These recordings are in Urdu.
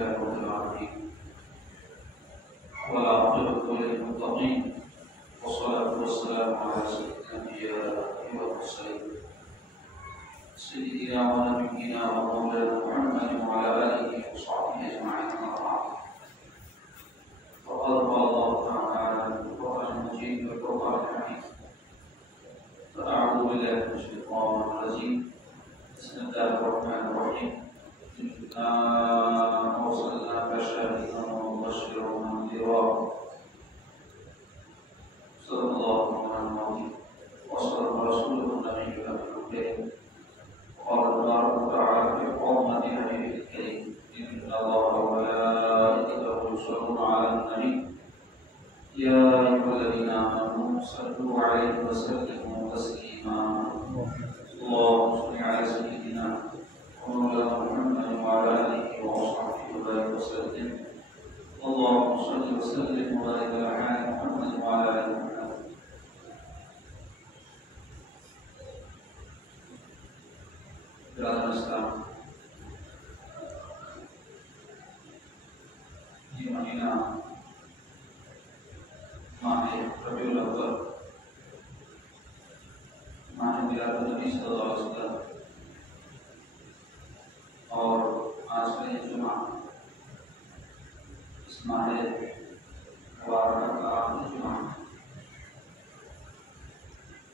لله رب العالمين والعاقبة للمتقين والصلاة والسلام على سيد الأنبياء والمرسلين سيدنا ونبينا ومولانا محمد وعلى آله وصحبه أجمعين أما بعد فقد قال الله تعالى في القرآن المجيد والفرقان الحميد فأعوذ بالله من الشيطان الرجيم بسم الله الرحمن الرحيم إنا أرسلناك شاهدا ومبشرا ونذيرا صدق الله العظيم وصدق رسوله النبي الكريم وقال تبارك وتعالى في حرمة حديث الكريم إن الله وملائكته يصلون على النبي يا أيها الذين آمنوا صلوا عليه وسلموا تسليما اللهم صل على سيدنا ومولانا محمد وعلى آله وصحبه وسلم اللهم صل وسلم وبارك على محمد وعلى آل محمد. برادر اسلام یہ مہینہ ماہ ربیع الاول ماہ میلاد النبی صلی اللہ علیہ وسلم اور آج کا یہ جمعہ اس ماہ مبارکہ کا آخری جمعہ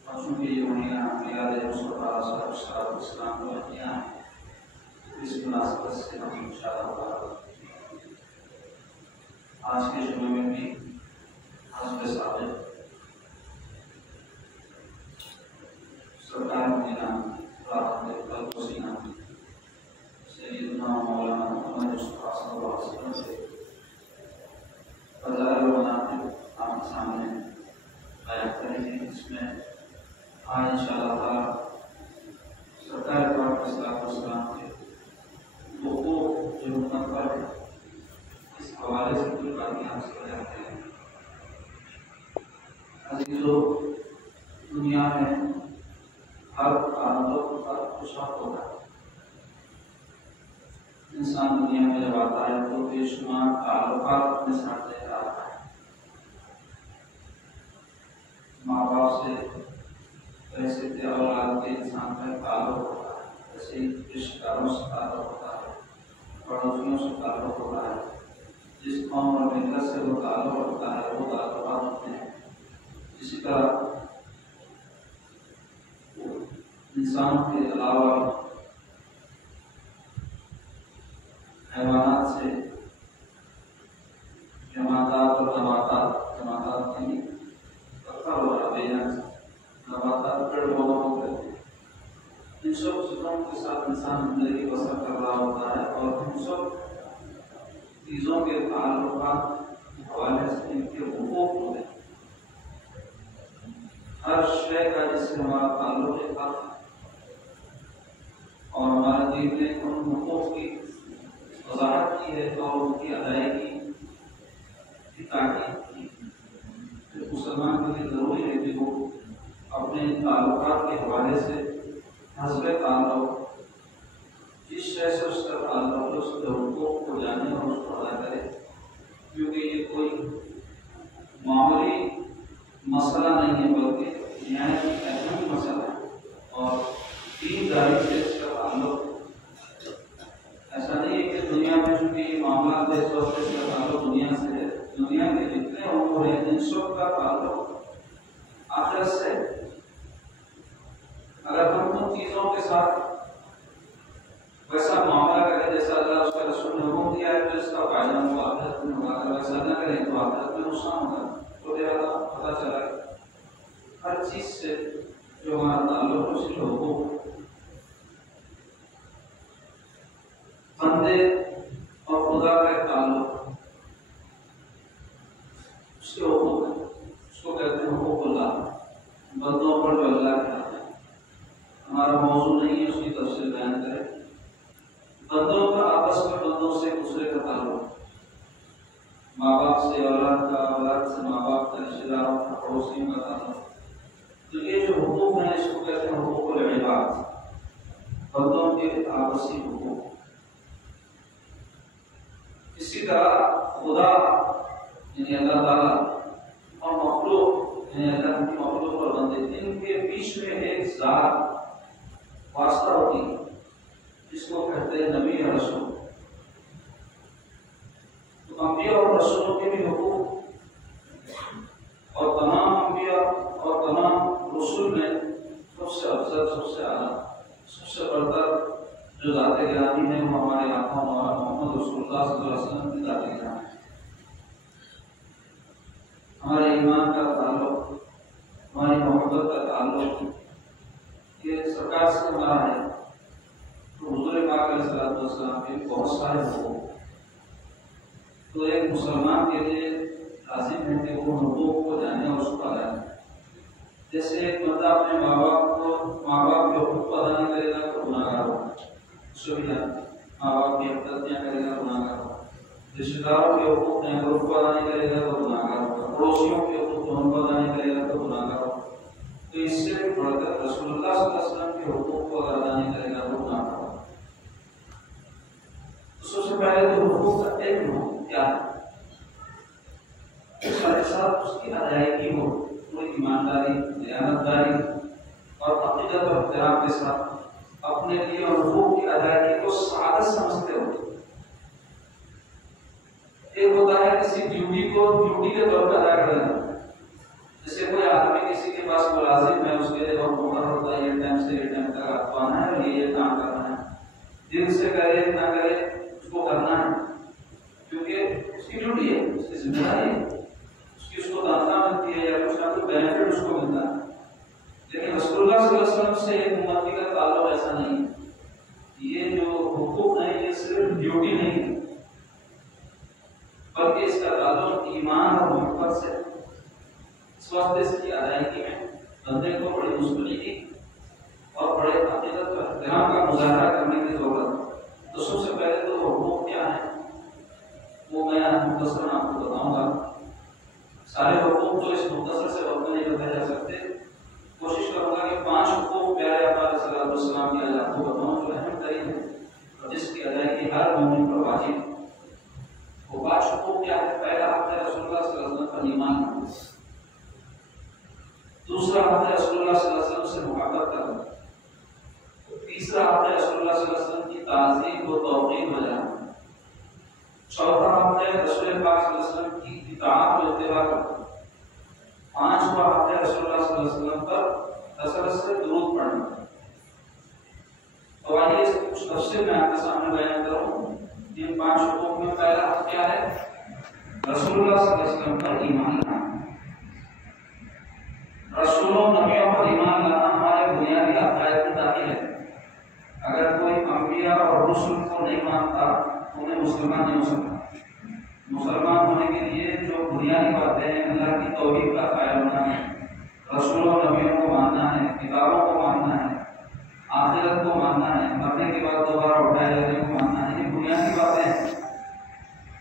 اور چونکہ یہ مہینہ میلاد مصطفیٰ صلی اللہ علیہ وسلم کا مہینہ ہے اس مناسبت سے ہم انشاءاللہ تعالی آج کے جمعے میں بھی حسب ثابت سرکار مدینہ راحت القدسینہ سیدنا مولانا محمد مصطفیٰ صلی اللہ علیہ وسلم سے فضائل و مناقب آپ کے سامنے بیان کریں گے جس میں آج انشاءاللہ تعالی سرکار پاک صلی اللہ علیہ وسلم کے حقوق جو امت پر اس حوالے سے کچھ باتیں آپ سے بیان کریں گے. عزیزو دنیا میں ہر تعلق ہر خوشحال ہوتا ہے. انسان دنیا میں جب آتا ہے تو بے شمار تعلقات اپنے ساتھ لے کر آتا ہے. ماں باپ سے ویسے اولاد کے انسان کا تعلق ہوتا ہے, ویسے ہی رشتہ داروں سے تعلق ہوتا ہے, پڑوسیوں سے تعلق ہوتا ہے. جس قوم اور ملت سے وہ تعلق رکھتا ہے وہ تعلقات ہوتے ہیں. اسی طرح انسان کے علاوہ حیوانات سے جماعتات اور نباتات کے لیے نباتات پیڑ پودوں کو کہتے ہیں. ان سب چیزوں کے ساتھ انسان زندگی بسر کر رہا ہوتا ہے اور ان سب چیزوں کے تعلقات کے حوالے سے ان کے حقوق ہوتے ہیں. ہر شے کا جس سے ہمارا تعلق ہے اور ہمارے دین نے ان حقوق کی وضاحت کی ہے اور ان کی ادائیگی کی تاکید کی. مسلمان کے لیے ضروری ہے کہ وہ اپنے تعلقات کے حوالے سے حسب تعلق جس شے سے اس کا تعلق ہے اس کے حقوق کو جانے اور اس کو ادا کرے, کیونکہ یہ کوئی معمولی مسئلہ نہیں ہے بلکہ نہایت اہم مسئلہ ہے. اور دینداری سے اس کا تعلق ایسا نہیں ہے کہ دنیا میں چونکہ یہ معاملات ہے تو اس کا تعلق دنیا سے ہے. دنیا کے جتنے امور ہیں ان سب کا تعلق آخرت سے. اگر ہم ان چیزوں کے ساتھ ویسا معاملہ کریں جیسا اللہ اس کا رسول نے حکم دیا ہے تو اس کا فائدہ ہوا آخرت میں ہوگا. اگر ویسا نہ کریں تو آخرت میں نقصان ہوگا. تو لہٰذا پتہ چلا ہر چیز سے جو ہمارا تعلق ہے اس کے حقوق بندے اور خدا کا ایک تعلق اس کے حقوق ہے. اس کو کہتے ہیں حقوق اللہ, بندوں پر جو اللہ کے حق ہے. ہمارا موضوع نہیں ہے اس کی تفصیل بیان کرے. بندوں کا آپس میں بندوں سے ایک دوسرے کا تعلق, ماں باپ سے اولاد کا, اولاد سے ماں باپ کا, رشتے داروں کا, پڑوسیوں کا تعلق. تو یہ جو حقوق ہیں اس کو کہتے ہیں حقوق العباد, بندوں کے آپسی حقوق. اسی طرح خدا یعنی اللہ تعالیٰ اور مخلوق یعنی اللہ کی مخلوق اور بندے، ان کے بیچ میں ایک ذات واسطہ ہوتی ہے جس کو کہتے ہیں نبی اور رسول۔ تو انبیاء اور رسولوں کے بھی حقوق اور تمام انبیاء اور تمام رسول میں سب سے افضل، سب سے اعلیٰ، سب سے برتر جو ذات گرامی ہے وہ ہمارے آقا مولانا محمد رسول اللہ صلی اللہ علیہ وسلم کی ذات گرامی ہے۔ ہمارے ایمان کا تعلق، ہماری محبت کا تعلق یہ سرکار سے ہمارا ہے۔ تو حضور پاک علیہ الصلوۃ والسلام کے بہت سارے حقوق، تو ایک مسلمان کے لیے لازم ہے کہ وہ حقوق کو جانے اور اس کو ادا کرے۔ جیسے ایک بندہ اپنے ماں باپ کے حقوق کو ادا نہیں کرے گا تو گناہگار ہوگا، ماں باپ کی حقیقتیں کرے گا گناہگار ہوگا، رشتے داروں کے حقوق کو ادا نہیں کرے گا تو گناہگار ہوگا، پڑوسیوں کے حقوق کو ادا نہیں کرے گا تو گناہگار ہوگا۔ تو اس سے بڑھ کر رسول اللہ صلی اللہ علیہ وسلم کے حقوق کو ادا نہیں کرے گا تو گناہگار ہوگا۔ تو سب سے پہلے تو حقوق کا علم کیا ہے، اس کی ادائیگی ہو، پوری ایمانداری، دیانتداری اور عقیدت اور احترام کے ساتھ اپنے لیے اور حقوق کی ادائیگی کو سعادت سمجھتے ہو۔ ایک ہوتا ہے کسی ڈیوٹی کو ڈیوٹی کے طور پر ادا کرنا، جیسے کوئی آدمی کسی کے پاس ملازم ہے، اس کے لیے وقت مقرر ہوتا ہے، یہ ٹائم سے یہ ٹائم تک آپ کو آنا ہے اور یہ کام کرنا ہے، دل سے کرے نہ کرے اس کو کرنا ہے، کیونکہ اس کی ڈیوٹی ہے، اس کی ذمہ داری ہے، اس کو تنخواہ ملتی ہے یا کچھ نہ کچھ بینیفٹ اس کو ملتا ہے۔ لیکن رسول اللہ صلی اللہ علیہ وسلم سے ایک امتی کا تعلق ایسا نہیں ہے۔ یہ جو حقوق ہیں یہ صرف ڈیوٹی نہیں ہے، بلکہ اس کا تعلق ایمان اور محبت سے۔ اس وقت اس کی ادائیگی میں بندے کو بڑی مصبری اور بڑے عقیدت اور احترام کا مظاہرہ کرنے کی ضرورت ہے۔ تو سب سے پہلے تو حقوق کیا ہیں وہ میں مختصراً آپ کو بتاؤں گا۔ سارے حقوق تو اس مختصر سے وقت میں نہیں بتائے جا سکتے، کوشش کروں گا کہ 5 حقوق پیارے آقا علیہ الصلوۃ والسلام کی آپ کو بتاؤں جو اہم ترین ہے اور جس کی ادائیگی ہر مومن پر واجب ہے۔ وہ 5 حقوق کیا ہے؟ پہلا حق ہے رسول اللہ صلی اللہ علیہ وسلم پر ایمان کرنا، دوسرا حق ہے رسول اللہ صلی اللہ علیہ وسلم سے محبت کرنا، تیسرا حق ہے رسول اللہ صلی اللہ علیہ وسلم کی تعظیم و توقیر بجانا، چوتھا حق ہے رسول پاک صلی اللہ علیہ وسلم کی اطاعت و اتباع کرنا، پانچواں حق ہے رسول اللہ صلی اللہ علیہ وسلم پر کثرت سے درود پڑھنا۔ تو آئیے اس کی کچھ تفصیل میں آپ کے سامنے بیان کروں۔ ان 5 حقوق میں پہلا حق کیا ہے؟ رسول اللہ صلی اللہ علیہ وسلم پر ایمان لانا۔ رسولوں نبیوں پر ایمان لانا ہمارے بنیادی عقائد میں داخل ہے۔ اگر کوئی انبیاء اور رسول کو نہیں مانتا تو انہیں مسلمان نہیں ہو سکتا۔ مسلمان ہونے کے لیے جو بنیادی باتیں ہیں، اللہ کی توحید کا قائل ہونا ہے، رسولوں نبیوں کو ماننا ہے، کتابوں کو ماننا ہے، آخرت کو ماننا ہے، مرنے کے بعد دوبارہ اٹھائے جانے کو ماننا ہے، یہ بنیادی باتیں ہیں۔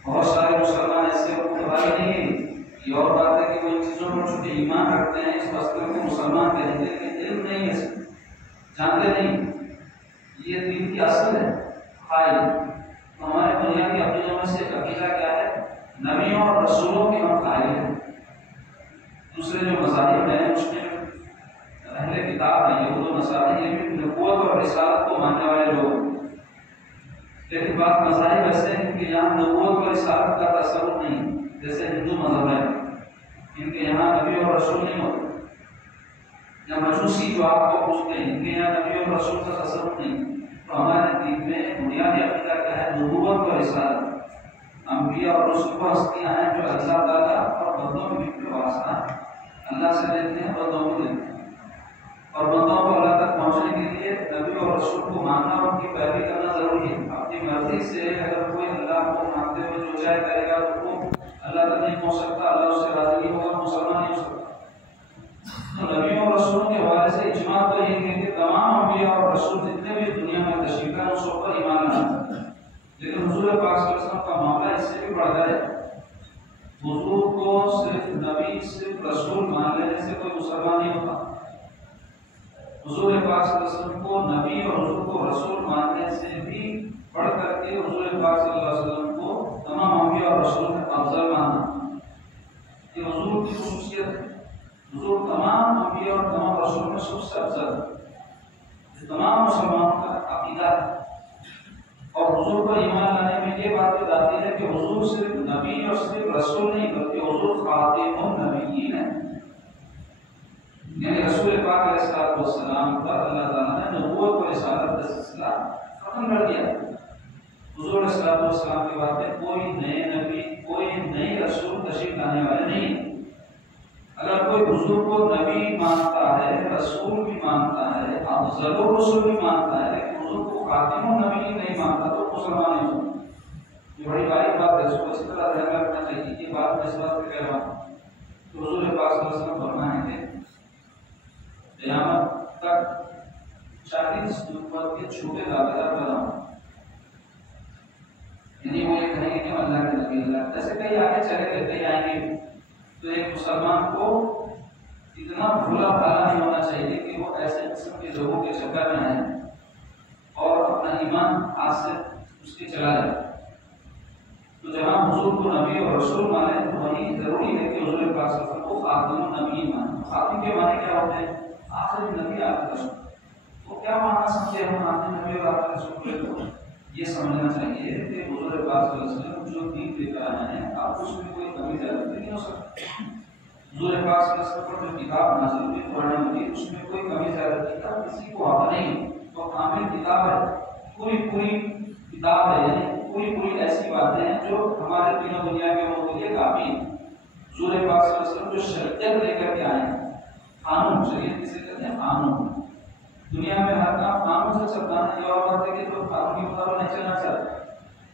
بہت سارے مسلمان ایسے متبادل نہیں ہیں۔ یہ اور بات ہے کہ وہ ان چیزوں پر چونکہ ایمان رکھتے ہیں اس مسئلے کو مسلمان کہتے ہیں کہ علم نہیں ہے، جانتے نہیں، یہ دین کی اصل ہے، قائل۔ تو ہمارے بنیادی عقیدوں میں سے ایک عقیدہ کیا ہے؟ نبیوں اور رسولوں کے ہم قائل ہیں۔ دوسرے جو مذاہب ہیں اس میں اہل کتاب ہیں، یہود و نصارہ، یہ بھی نبوت اور رسالت کو ماننے والے لوگ ہیں۔ لیکن بعض مذاہب ایسے ہیں کہ یہاں نبوت اور رسالت کا تصور نہیں، جیسے ہندو مذہب ہے، ان کے یہاں نبی اور رسول نہیں ہوتے، یا مجوسی جو آپ کو پوچھتے ہیں ان کے یہاں نبی اور رسول کا تصور نہیں۔ تو ہمارے دین میں بنیادی عقیدہ کیا ہے؟ نبوت اور رسالت۔ انبیاء اور رسول کو ہستیاں ہیں جو اللہ تعالیٰ اور بندوں کے بیچ میں واسطہ ہیں، اللہ سے لیتے ہیں، بندوں کو دیتے ہیں، اور بندوں کو اللہ تک پہنچنے کے لیے نبی اور رسول کو ماننا اور ان کی پیروی کرنا ضروری ہے۔ اپنی مرضی سے اگر کوئی اللہ کو مانتے ہوئے جو چاہے کرے گا تو وہ اللہ تک نہیں پہنچ سکتا، اللہ اس سے راضی نہیں ہوگا، مسلمان نہیں ہو سکتا۔ تو نبیوں اور رسولوں کے حوالے سے اجماع تو یہ ہے کہ تمام انبیاء اور رسول جتنے بھی دنیا میں تشریف ہیں ان سب پر ایمان لانا ہے۔ لیکن حضور پاک صلی اللہ علیہ وسلم کا معاملہ اس سے بھی بڑھ کر ہے۔ حضور کو صرف نبی صرف رسول مان لینے سے کوئی مسلمان نہیں ہوتا۔ حضور پاک صلی اللہ علیہ وسلم کو نبی اور حضور کو رسول ماننے سے بھی بڑھ کر کے حضور پاک صلی اللہ علیہ وسلم کو تمام اور حضور پر ایمان لانے میں یہ بات بتاتی ہے کہ حضور صرف نبی اور صرف رسول نہیں بلکہ حضور خاتم النبیین ہیں، یعنی رسول پاک علیہ السلام پر اللہ تعالیٰ نے نبوت و رسالت کا سلسلہ ختم کر دیا۔ حضور علیہ السلام کے بعد میں کوئی نئے نبی کوئی نئی رسول تشریف لانے والے نہیں۔ اگر کوئی حضور کو نبی مانتا ہے، رسول بھی مانتا ہے، افضل الرسول بھی مانتا ہے، لیکن حضور کو خاتم النبی نہیں مانتا تو مسلمان نہیں ہوتا۔ یہ بڑی باریک بات ہے، اس کو اسی طرح ذہن میں رکھنا چاہیے۔ یہ بات میں اس بات پہ کہہ رہا ہوں کہ حضور پاک صلی اللہ علیہ وسلم فرمائیں گے قیامت تک 40 امت کے چھوٹے دعوے دار پیدا ہوں، یعنی وہ یہ کہیں گے کہ اللہ کے نبی اللہ، جیسے کئی آگے چلے گئے کئی آئیں گے، تو ایک مسلمان کو اتنا بھولا بھالا نہیں ہونا چاہیے کہ وہ ایسے قسم کے لوگوں کے چکر میں آئے اور اپنا ایمان ہاتھ سے اس کے چلا جائے۔ تو جہاں حضور کو نبی اور رسول مانے تو وہیں ضروری ہے کہ حضور پاک صلی اللہ علیہ وسلم کو خاتم النبی مانے۔ خاتم کے معنی کیا ہوتے ہیں؟ آخری نبی آخری رسول۔ تو کیا معنی سمجھے ہم آخری نبی اور آخری رسول کو؟ یہ سمجھنا چاہیے کہ حضور پاک صلی اللہ علیہ وسلم جو دین لے کر آئے ہیں آپ اس میں کوئی کمی زیادتی نہیں ہو سکتی۔ حضور پاک صلی اللہ علیہ وسلم پر جو کتاب نازل ہوئی قرآن مجید اس میں کوئی کمی زیادتی کا کسی کو حق نہیں، تو کامل کتاب ہے، پوری کتاب ہے، یعنی پوری ایسی باتیں ہیں جو ہمارے دین و دنیا کے لوگوں کے لیے کافی ہیں۔ حضور پاک صلی اللہ علیہ وسلم جو شریعت لے کر کے آئے ہیں، قانون، شریعت کسے کہتے ہیں؟ قانون۔ دنیا میں ہر کام قانون سے چلتا ہے، یہ اور بات ہے کہ جو قانون کے مطابق نہیں چلنا چاہتا۔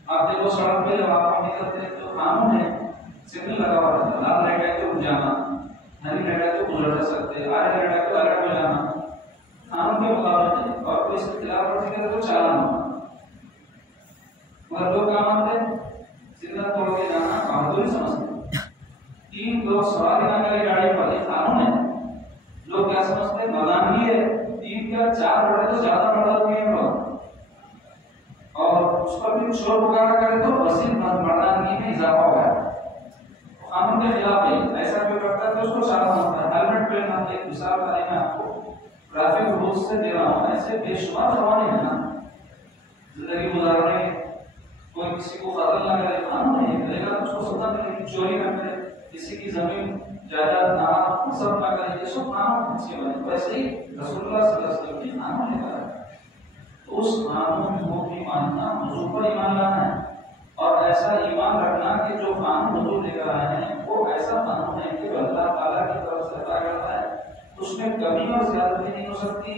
آپ دیکھو سڑک پہ جب آپ نکلتے ہیں تو قانون ہے، سگنل لگا ہوا رہتا ہے، لال لائٹ ہے تو رک جانا، ہری لائٹ ہے تو گزر سکتے، آئے لائٹ ہے تو الرٹ ہو جانا، قانون کے مطابق ہے، اور کوئی اس کے خلاف ورزی کرے تو چالان ہونا۔ مگر لوگ کیا مانتے ہیں؟ سگنل توڑ کے جانا بہادری سمجھتے ہیں۔ 3 لوگ سواری نہ کرے گاڑی پر، یہ قانون ہے۔ لوگ کیا سمجھتے ہیں؟ مردانگی ہے، 3 یا 4 بڑھے تو زیادہ مردانگی ہے لوگ، اور اس پر بھی شور پکارا کرے تو مزید مردانگی میں اضافہ ہوا ہے۔ قانون کے خلاف ہے، ایسا کوئی کرتا ہے تو اس کو چالان ہوتا ہے۔ ہیلمٹ پہننا، ایک مثال بتائی میں آپ کو ٹریفک رولز سے دے رہا ہوں، ایسے بے شمار قوانین ہیں نا زندگی گزارنے، کوئی کسی کو قتل نہ کرے، قانون نہیں کرے گا تو اس کو سزا ملے گی، چوری نہ کرے، کسی کی زمین جائیداد نصب نہ کرے، یہ سب قانون اس کے بنے۔ ویسے ہی رسول اللہ صلی اللہ علیہ وسلم نے قانون لے کر تو اس قانون کو بھی ماننا، حضور پر ایمان لانا ہے، اور ایسا ایمان رکھنا کہ جو قانون حضور لے کر آئے ہیں وہ ایسا قانون ہے کہ اللہ تعالیٰ کی طرف سے عطا کرتا ہے، اس میں کمی اور زیادتی نہیں ہو سکتی۔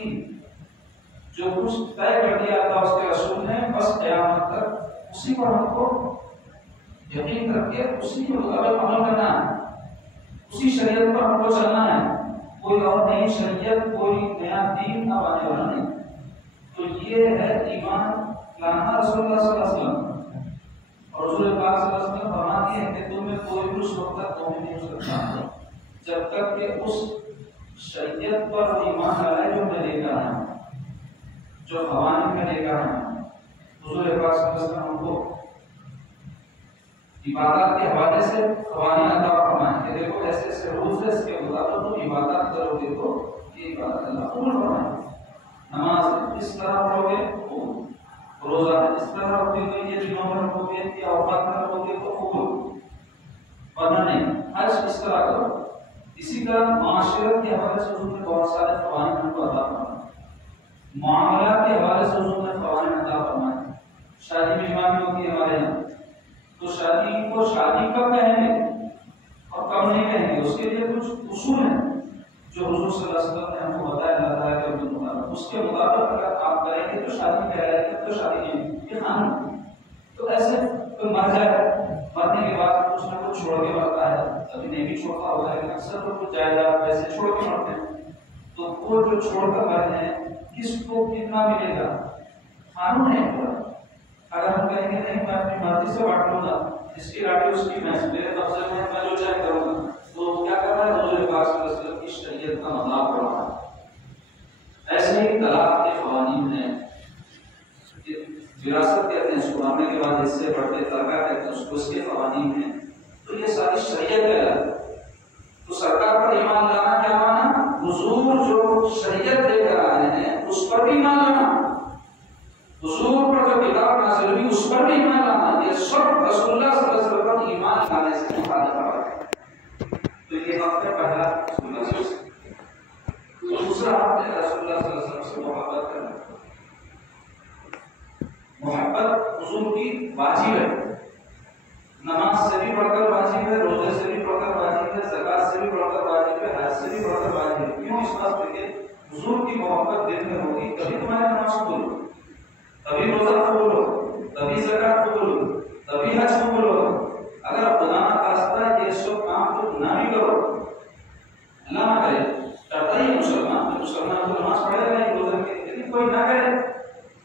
جو کچھ طے کر دیا تھا اس کے رسول نے، بس قیامت تک اسی پر ہم کو یقین کر کے اسی کے مطابق عمل کرنا ہے، اسی شریعت پر ہم کو چلنا ہے، کوئی اور نئی شریعت کوئی نیا دین اب آنے والا نہیں۔ تو یہ ہے ایمان لانا رسول اللہ صلی اللہ علیہ وسلم، اور رسول پاک صلی اللہ علیہ وسلم فرماتے ہیں کہ تم میں کوئی بھی اس وقت تک مومن نہیں ہو سکتا جب تک کہ اس شریعت پر ایمان لائے جو میں لے کر آیا ہوں، جو قوانین میں لے کر آیا ہوں۔ حضور پاک صلی اللہ علیہ وسلم ہم کو عبادات کے حوالے سے قوانین عطا فرمائیں کہ دیکھو ایسے ایسے رولز ہیں، اس کے مطابق تم عبادات کرو گے تو یہ عبادت اللہ قبول فرمائے۔ نماز اس طرح پڑھو گے قبول، روزہ اس طرح رکھو گے، یہ دنوں میں رکھو گے یا اوقات میں رکھو گے تو قبول، ورنہ نہیں۔ حج اس طرح کرو۔ اسی طرح معاشرت کے حوالے سے حضور نے بہت سارے قوانین ہم کو عطا فرمائے، معاملات کے حوالے سے حضور نے قوانین عطا فرمائے۔ شادی میں امامی ہوتی ہے ہمارے یہاں، تو شادی کو شادی کب کہیں گے اور کب نہیں کہیں گے، اس کے لیے کچھ اصول ہیں جو حضور صلی اللہ علیہ وسلم نے ہم کو بتایا اللہ تعالیٰ کے حکم مطابق، اس کے مطابق اگر آپ کریں گے تو شادی کہلائے گی، تو شادی نہیں، یہ قانون۔ تو ایسے کوئی مر جائے، مرنے کے بعد کچھ نہ کچھ چھوڑ کے مرتا ہے، ابھی نہیں بھی چھوڑتا ہوگا لیکن اکثر لوگ کچھ جائیداد پیسے چھوڑ کے مرتے ہیں، تو وہ جو چھوڑ کر مرتے ہیں کس کو کتنا ملے گا، قانون ہے پورا۔ اگر ہم کہیں گے نہیں میں اپنی مرضی سے بانٹ لوں گا، اس کی راٹی اس کی بھینس، میرے قبضے میں میں جو چاہے کروں گا، تو کیا کر رہا ہے؟ حضور پاک صلی اللہ علیہ وسلم کی شریعت کا مذاق اڑا رہا ہے۔ ایسے ہی طلاق کے قوانین ہیں، وراثت کہتے ہیں، اس کو مرنے کے بعد حصے بڑھتے، ترکہ کہتے ہیں، اس کے قوانین ہیں، تو یہ ساری شریعت ہے۔ تو سرکار پر ایمان لانا کیا مانا؟ حضور جو شریعت لے کر آئے ہیں اس پر بھی ایمان لانا، حضور پر جو کتاب نازل ہوئی اس پر بھی ایمان لانا، یہ سب رسول اللہ صلی اللہ علیہ وسلم پر ایمان لانے سے مخالفت ہے۔ تو یہ حق ہے پہلا رسول اللہ صلی اللہ علیہ وسلم۔ دوسرا حق ہے رسول اللہ صلی اللہ علیہ وسلم سے محبت کرنا۔ محبت حضور کی واجب ہے، نماز سے بھی بڑھ کر واجب ہے، روزے سے بھی بڑھ کر واجب ہے، زکات سے بھی بڑھ کر واجب ہے، حج سے بھی بڑھ کر واجب ہے۔ کیوں؟ اس بات پہ کہ حضور کی محبت دل میں ہوگی تبھی تمہارے نماز قبول ہو، تبھی روزہ قبول ہو، تبھی زکات قبول ہو، تبھی حج قبول ہو۔ اگر خدا نہ خواستہ یہ سب کام تو نہ بھی کرو، اللہ نہ کرے، کرتا ہی مسلمان تو نماز پڑھے گا نہیں، روزہ کے لیکن کوئی نہ کرے،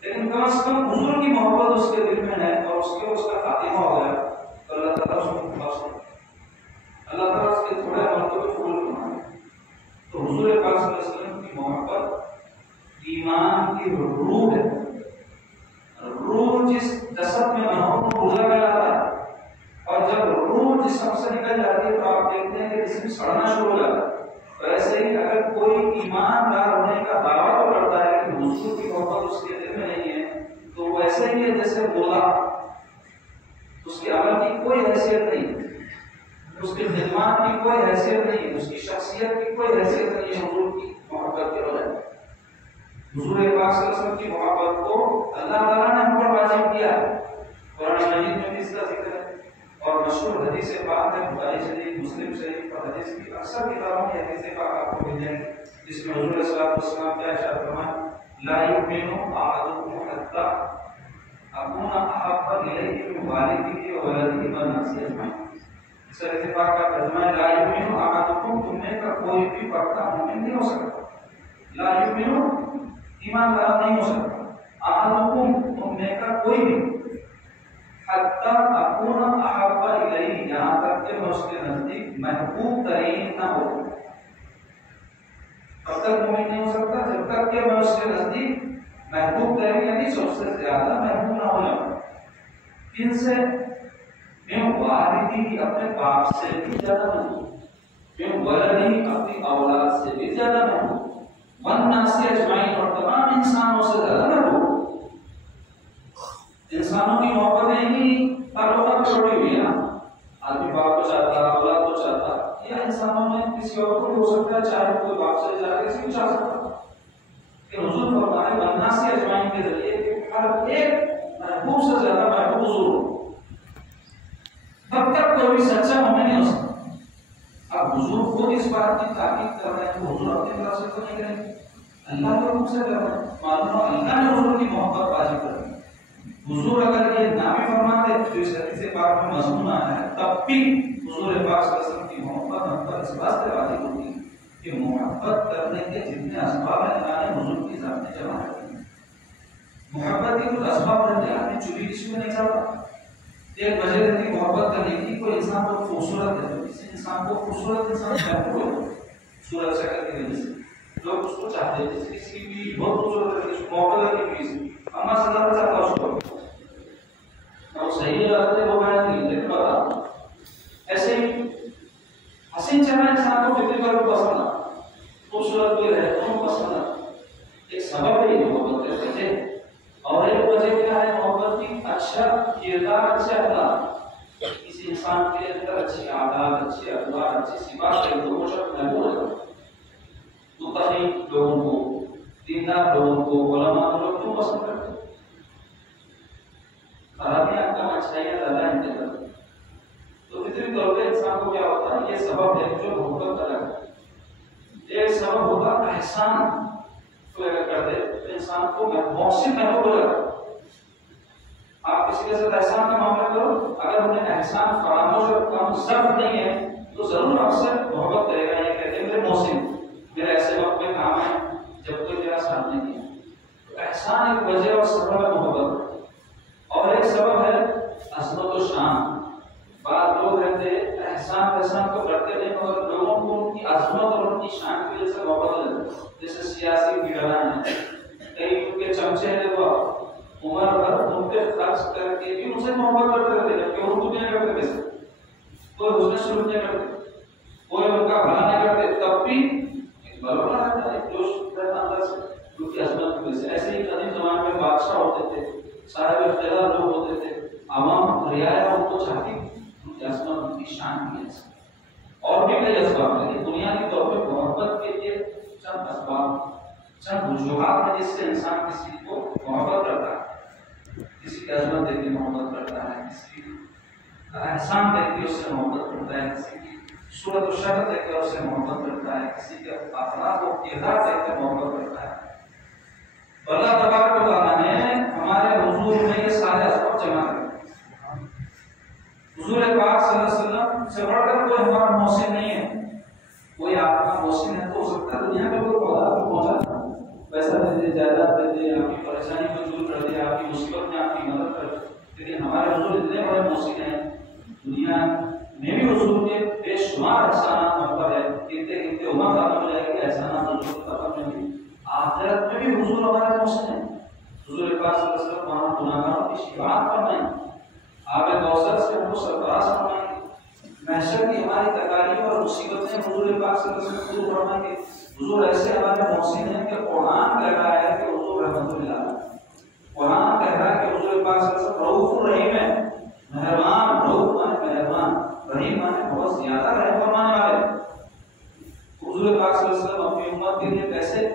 لیکن کم از کم حضور کی محبت اس کے دل میں ہے اور اس کا خاتمہ ہو گیا تو اللہ تعالیٰ اس کو بخش دے، اللہ تعالیٰ اس کے تھوڑے مرتبے قبول فرمائے۔ تو حضور پاک صلی اللہ علیہ وسلم کی محبت ایمان کی روح ہے۔ روح جس جسد میں نہ ہو تو روزہ کہلاتا ہے، اور جب روح جسم سے نکل جاتی ہے تو آپ دیکھتے ہیں کہ جسم سڑنا شروع ہو جاتا ہے۔ ویسے ہی اگر کوئی ایماندار ہونے کا دعویٰ تو کرتا ہے کہ حضور کی محبت اس کے دل میں نہیں ہے، تو ویسے ہی ہے جیسے مردہ، اس کے عمل کی کوئی حیثیت نہیں، اس کی خدمات کی کوئی حیثیت نہیں، اس کی شخصیت کی کوئی حیثیت نہیں ہے حضور کی محبت کے بجائے۔ حضور پاک صلی اللہ علیہ وسلم کی محبت کو اللہ تعالیٰ نے ہم پر واجب کیا ہے، قرآن مجید میں بھی اس کا ذکر ہے، اور مشہور حدیث پاک ہے بخاری شریف، مسلم شریف اور حدیث کی اکثر کتابوں میں حدیث پاک آپ کو مل جائیں گی، جس میں حضور صلی اللہ علیہ وسلم کیا ارشاد فرمایا، لا یؤمن احدکم حتی اکون احب الیہ من والدہ وولدہ والناس اجمعین۔ اس حدیث پاک کا ترجمہ ہے لا یؤمن احدکم، تم میں کا کوئی بھی پکا مومن نہیں ہو سکتا، لا یؤمن ایماندار نہیں ہو سکتا، احدکم تم میں کا کوئی بھی، حتی اکون احب الیہ یہاں تک کہ میں اس کے نزدیک محبوب ترین نہ ہو۔ اب تک مومن نہیں ہو سکتا جب تک کہ میں اس کے نزدیک محبوب ترین یعنی سب سے زیادہ محبوب نہ ہو جاؤں۔ کن سے؟ میں والدی اپنے باپ سے بھی زیادہ محبوب، میں ولدی اپنی اولاد سے بھی زیادہ محبوب، والناس اجمعین اور تمام انسانوں سے زیادہ محبوب۔ انسانوں کی محبتیں ہی تعلقات میں جڑی ہوئی ہیں، آدمی باپ کو چاہتا، اولاد کو چاہتا، یا انسانوں میں کسی اور کو بھی ہو سکتا ہے، چاہے کوئی باپ سے جا کے کسی کو چاہ سکتا، کہ حضور فرمائے والناس اجمعین کے ذریعے کہ ہر ایک محبوب سے زیادہ محبوب حضور ہو، تب تک کوئی بھی سچا مومن نہیں ہو سکتا۔ اب حضور خود اس بات کی تاکید کر رہے ہیں کہ حضور اپنی طرف سے تو نہیں کریں گے، اللہ کے حکم سے کر رہے ہیں، معلوم اللہ نے حضور کی محبت واجب کر دی۔ حضور اگر یہ نہ بھی فرماتے جو اس حدیث پاک میں مضمون آیا ہے، تب بھی حضور پاک صلی اللہ علیہ وسلم کی محبت ہم پر اس بات سے واجب ہوتی ہے کہ محبت کرنے کے جتنے اسباب ہیں اللہ نے حضور کی ذات میں جمع کر دیے۔ محبت کے کچھ اسباب رہتے ہیں، آدمی چوری کسی میں نہیں چاہتا، ایک وجہ رہتی ہے محبت کرنے کی، کوئی انسان بہت خوبصورت ہے، کسی انسان کو خوبصورت انسان محبوب ہو، خوبصورت شکل کی وجہ سے لوگ اس کو چاہتے ہیں، جیسے کسی کی بہت خوبصورت ہے، محبت کی وجہ سے اما صلی اللہ علیہ وسلم اس کو اور صحیح غلط ہے وہ میں نہیں لیکن بتا ایسے ہی حسین چہرہ انسان کو فطری طور پر پسند ہے، خوبصورت کوئی رہتا ہوں پسند ہے، ایک سبب ہے یہ محبت کے وجہ، اور ایک وجہ کیا ہے محبت کی؟ اچھا کردار، اچھا اخلاق، کسی انسان کے اندر اچھی عادات، اچھے اخلاق، اچھی صفات ہے تو وہ شخص محبوب ہے۔ متقی لوگوں کو، دیندار لوگوں کو، علماء لوگ کیوں پسند کرتے ہیں؟ خرابیاں کم، اچھائیاں زیادہ انتظار، تو فطری طور پہ انسان کو کیا ہوتا ہے؟ یہ سبب ہے جو محبت کرتا ہے۔ ایک سبب ہوتا ہے احسان، کوئی اگر کر دے تو انسان کو محسن محبوب ہو جاتا ہے۔ آپ کسی کے ساتھ احسان کا معاملہ کرو، اگر انہیں احسان فراموش اور کم ضبط نہیں ہے تو ضرور آپ سے محبت کرے گا، یہ کہتے ہیں میرے محسن، میرے ایسے وقت میں کام ہے جب کوئی تیرا ساتھ نہیں دیا۔ تو احسان ایک وجہ اور سبب ہے محبت، اور ایک سبب ہے عظمت و شان۔ بعض لوگ رہتے احسان کو کرتے نہیں مگر لوگوں کو ان کی عظمت اور ان کی شان کی وجہ سے محبت ہو جاتی ہے، جیسے سیاسی بھیڑان ہیں، کئی ان کے چمچے ہیں وہ عمر بھر ان پہ خرچ کر کے بھی ان سے محبت کرتے رہتے ہیں، کہ اردو نہیں کرتے، کیسے کوئی حسن سلوک نہیں کرتے، کوئی ان کا بھلا نہیں کرتے، تب بھی ایک بلونا رہتا ہے، ایک جوش رہتا اندر سے، ان کی عظمت وجہ سے. ایسے ہی قدیم زمانے میں بادشاہ ہوتے تھے، صاحب اقتدار لوگ ہوتے تھے، عوام رعایا ان کو چاہتی ان کی عظمت ان کی شان کی ہے. اور بھی کئی اسباب ہیں، لیکن بنیادی طور پہ محبت کے لیے چند اسباب، چند وجوہات ہیں جس سے انسان کسی کو محبت کرتا ہے. کسی کی عظمت دیکھ کے محبت کرتا ہے، کسی کا احسان دیکھ کے اس سے محبت کرتا ہے، کسی کی صورت و شکل دیکھ کر اس سے محبت کرتا ہے، کسی کے اخلاق و کردار دیکھ کر محبت کرتا ہے. اللہ تبارک و تعالیٰ نے ہمارے حضور میں یہ سارے اسباب جمع کر دیے. حضور پاک صلی اللہ علیہ وسلم سے بڑھ کر کوئی ہمارا محسن نہیں ہے. کوئی آپ کا محسن ہے تو ہو سکتا ہے دنیا میں کوئی پودا کو پہنچا پیسہ دے دے، جائیداد دے دے، آپ کی پریشانی کو دور کر دے، آپ کی مصیبت میں آپ کی مدد کر دے. لیکن ہمارے حضور اتنے بڑے محسن ہیں، دنیا میں بھی حضور کے بے شمار احسانات ہم پر ہے. کتنے کتنے عمر ختم ہو جائے گی احسانات حضور ختم نہیں ہوئی. آخرت میں بھی حضور ہمارے محسن ہیں. حضور پاک صلی اللہ علیہ وسلم وہاں گناہگاروں کی شفاعت فرمائیں، آب کوثر سے ہم کو سرفراز فرمائیں گے. محشر کی ہماری تکالیف اور مصیبتیں حضور پاک صلی اللہ علیہ وسلم دور فرمائیں گے. حضور ایسے ہمارے محسن ہیں کہ قرآن کہہ رہا ہے کہ حضور رحمت اللہ، قرآن کہہ رہا ہے کہ حضور پاک صلی اللہ علیہ وسلم رؤوف الرحیم ہے، مہربان. رؤوف مانے مہربان، رحیم مانے بہت زیادہ رحم فرمانے والے. حضور پاک صلی اللہ علیہ وسلم اپنی امت کے لیے کیسے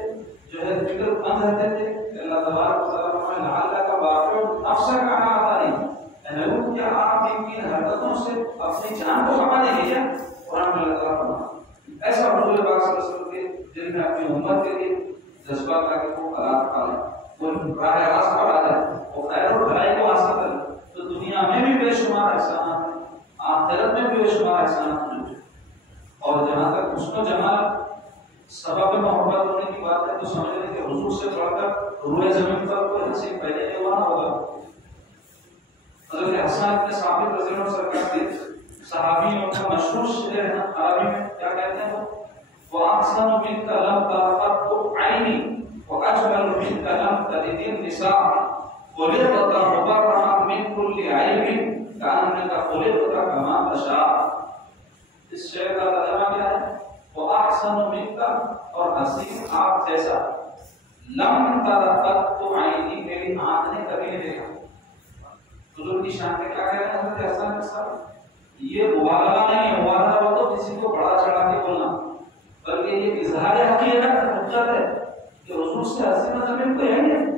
جو ہے فکر مند رہتے تھے کہ اللہ تبارک و تعالیٰ فرمائے لعلک باخع نفسک علی آثارہم، اے کیا آپ ان کی حرکتوں سے اپنی جان کو کما دیں گے کیا؟ قرآن میں اللہ تعالیٰ فرماتا ایسا حضور پاک صلی اللہ علیہ وسلم کے دل میں اپنی امت کے لیے جذبات کا کہ وہ قرار پا لیں، وہ راہ راست پر آ جائے، وہ خیر اور بھلائی کو حاصل کرے. تو دنیا میں بھی بے شمار احسانات ہیں، آخرت میں بھی بے شمار احسانات ہیں. اور جہاں تک حسن و جمال سبب محبت ہونے کی بات ہے تو سمجھ لیں کہ حضور سے بڑھ کر روئے زمین پر کوئی حسین پہلے نہیں ہوا نہ ہوگا. حضرت حسن بن ثابت رضی اللہ عنہ سرکار کے صحابی اور کا مشہور شعر ہے عربی میں کیا کہتے ہیں وہ احسن منک لم ترقط عینی واجمل منک لم تلد النساء خلقت مبرئا من كل عیب کانک خلقت کما تشاء. اس شعر کا ترجمہ کیا ہے؟ وہ احسن منک اور حسین آپ جیسا لم ترقط عینی میری آنکھ نے کبھی نہیں دیکھا. حضور کی شان میں کیا کہہ رہے ہیں حضرت حسن کے ساتھ؟ یہ مبالغہ نہیں ہے، مبالغہ ہو تو کسی کو بڑا چڑھا کے بولنا، بلکہ یہ اظہار حقیقت حجت ہے کہ حضور سے حسین زمین کوئی ہے نہیں.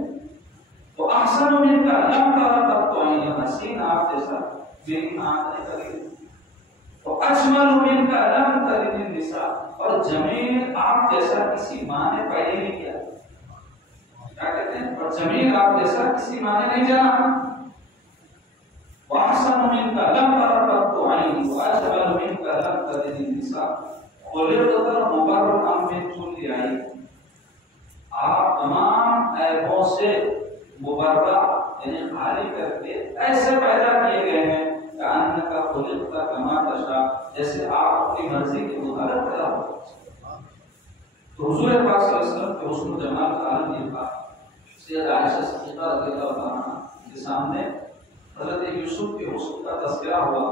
وہ احسن منک لم ترقط عینی، حسین آپ جیسا میری آنکھ نے کبھی وہ اجمل منک لم تلد النساء، اور جمیل آپ جیسا کسی ماں نے پیدا نہیں کیا. کیا کہتے ہیں؟ اور جمیل آپ جیسا کسی ماں نے نہیں جانا. وَأَحْسَنُ مِنْكَ لَمْ تَرَقَّتْ عَيْنِي وَأَجْمَلُ مِنْكَ لَمْ تَلِدِ النِّسَاء خُلِقْتَ مُبَرَّئًا مِنْ كُلِّ عَيْبٍ. آپ تمام عیبوں سے مبرّع یعنی خالی کر کے ایسے پیدا کیے گئے ہیں کأنک خلقت کما تشاء، جیسے آپ اپنی مرضی کے مطابق پیدا ہو. تو حضور پاک صلی اللہ علیہ وسلم کے حسن و جمال کا عالم یہ تھا. سیدہ عائشہ صدیقہ رضی اللہ عنہا کے سامنے حضرت یوسف کے حسن کا تذکرہ ہوا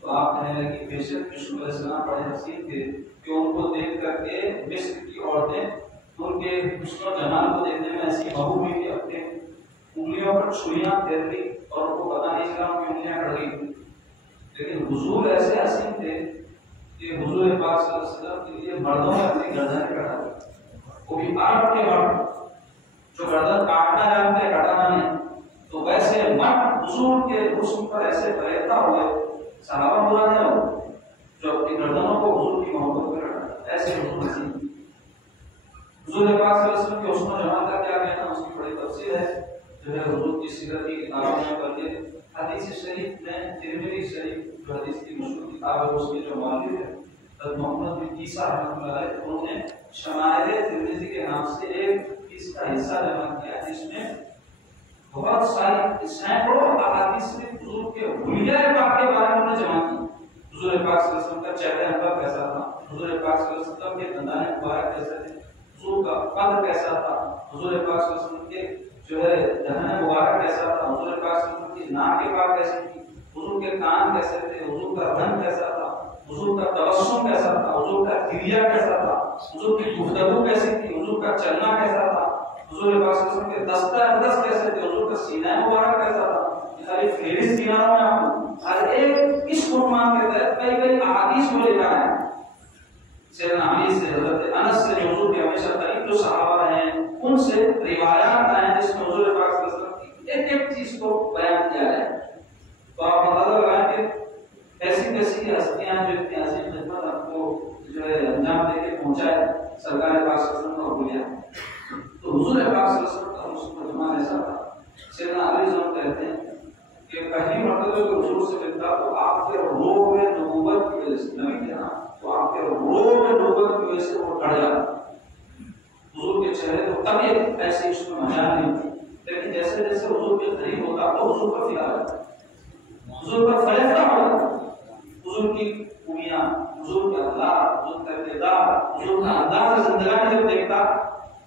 تو آپ کہنے لگے بے شک یوسف علیہ السلام بڑے حسین تھے کہ ان کو دیکھ کر کے مصر کی عورتیں ان کے حسن و جمال کو دیکھنے میں ایسی مہو ہوئی کہ اپنے انگلیوں پر چھریاں پھیر لی اور ان کو پتہ نہیں چلا ان کی انگلیاں کٹ گئی. لیکن حضور ایسے حسین تھے کہ حضور پاک صلی اللہ علیہ وسلم کے لیے مردوں نے اپنی گردنیں کٹا دی، وہ بھی عرب کے مرد جو گردن کاٹنا جانتے ہیں کٹانا نہیں. تو ویسے مرد حضور کے حسن پر ایسے پریتا ہوئے صحابہ برا نہیں ہو جو اپنی گردنوں کو حضور کی محبت میں رکھا ایسے حضور حسین. حضور پاک صلی اللہ علیہ وسلم کے حسن و جمال کا کیا کہنا، اس کی بڑی تفصیل ہے جو ہے حضور کی سیرت کی کتابوں میں پڑھ کے حدیث شریف میں ترمذی شریف جو حدیث کی مشہور کتاب ہے اس کے جو مؤلف ہے حضرت محمد بن عیسیٰ رحمۃ اللہ علیہ، انہوں نے شمائل ترمذی کے نام سے ایک اس کا حصہ جمع کیا جس میں بہت ساری سینکڑوں احادیث حضور کے حلیہ پاک کے بارے میں جمع کی. حضور پاک صلی اللہ علیہ وسلم کا چہرہ انور کیسا تھا، حضور پاک صلی اللہ علیہ وسلم کے دندان مبارک کیسے تھے، حضور کا قد کیسا تھا، حضور پاک صلی اللہ علیہ وسلم کے جو ہے دہن مبارک کیسا تھا، حضور پاک صلی اللہ علیہ وسلم کی ناک پاک کیسی تھی، حضور کے کان کیسے تھے، حضور کا رنگ کیسا تھا، حضور کا تبسم کیسا تھا، حضور کا ہریہ کیسا تھا، حضور کی گفتگو کیسی تھی، حضور کا چلنا کیسا تھا، حضور پاک صلی اللہ علیہ وسلم کے دستہ اقدس کیسے تھے، حضور کا سینہ مبارک کیسا تھا، خالی فہرست دیناروں میں آپ ہر ایک اس عنوان کے تحت کئی کئی احادیث کو لے کر آئے. سیدنا علی سے، حضرت انس سے، حضور کے ہمیشہ قریب جو صحابہ ہیں ان سے روایات آئے جس میں حضور پاک صلی اللہ علیہ وسلم کی ایک ایک چیز کو بیان کیا ہے. تو آپ اندازہ لگائیں کہ ایسی کیسی ہستیاں جو اتنی عظیم خدمت آپ کو جو ہے انجام دے کے پہنچائے سرکار پاک صلی اللہ علیہ وسلم کا حلیہ. تو حضور پاک صلی اللہ علیہ وسلم کا مسلمان ایسا تھا. سیدنا علی رضی کہتے ہیں کہ پہلی مرتبہ جو حضور سے ملتا تو آپ کے روح میں نبوت کی وجہ سے نبی تھے نا، تو آپ کے روح میں نبوت کی وجہ سے وہ ڈر جاتا. حضور کے چہرے تو کبھی ایسی اس میں مجال نہیں تھی، لیکن جیسے جیسے حضور کے قریب ہوتا تو حضور پر فدا ہو جاتا، حضور پر فیصلہ ہو جاتا. حضور کی خوبیاں، حضور کے اخلاق، حضور کا کردار، حضور کا انداز زندگانی جب دیکھتا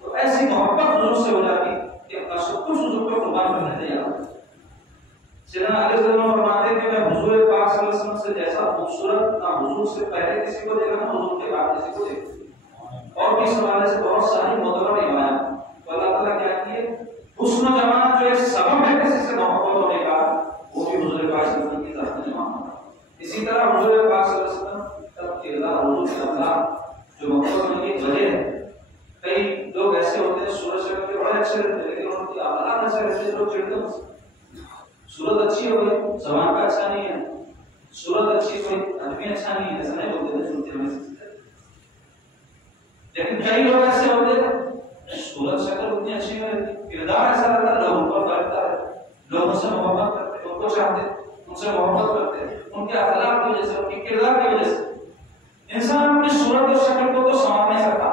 تو ایسی محبت حضور سے ہو جاتی کہ اپنا سب کچھ حضور کو قربان کرنے تیار. سیدنا علی رضی اللہ عنہ فرماتے ہیں کہ میں حضور پاک صلی اللہ علیہ وسلم سے جیسا خوبصورت نہ حضور سے پہلے کسی کو دیکھا نہ حضور کے بعد کسی کو دیکھا. اور بھی اس حوالے سے بہت ساری معتبر روایات. تو اللہ تعالیٰ کیا کیے، حسن و جمال جو ایک سبب ہے کسی سے محبت ہونے کا، وہ بھی حضور پاک صلی اللہ علیہ وسلم کی ذات میں جمع ہوتا. اسی طرح حضور پاک صلی اللہ علیہ وسلم کا کردار، حضور کے اخلاق جو محبت ہونے کی وجہ ہے. کئی لوگ ایسے ہوتے ہیں صورت شکل کے بڑے اچھے رہتے ہیں لیکن ان کی اخلاق ایسے ایسے لوگ چڑھتے ہیں. صورت اچھی ہو گئی، زبان کا اچھا نہیں ہے، صورت اچھی ہوئی آدمی اچھا نہیں ہے، ایسا نہیں بولتے تھے سنتے ہمیں. لیکن کئی لوگ ایسے ہوتے ہیں صورت شکل اتنی اچھی نہیں رہتی، کردار ایسا رہتا ہے لوگوں پر فرقتا ہے، لوگوں سے محبت کرتے، ان کو چاہتے، ان سے محبت کرتے، ان کے اخلاق کی وجہ سے، ان کے کردار کی وجہ سے. انسان اپنی صورت اور شکل کو تو سنوار نہیں سکتا.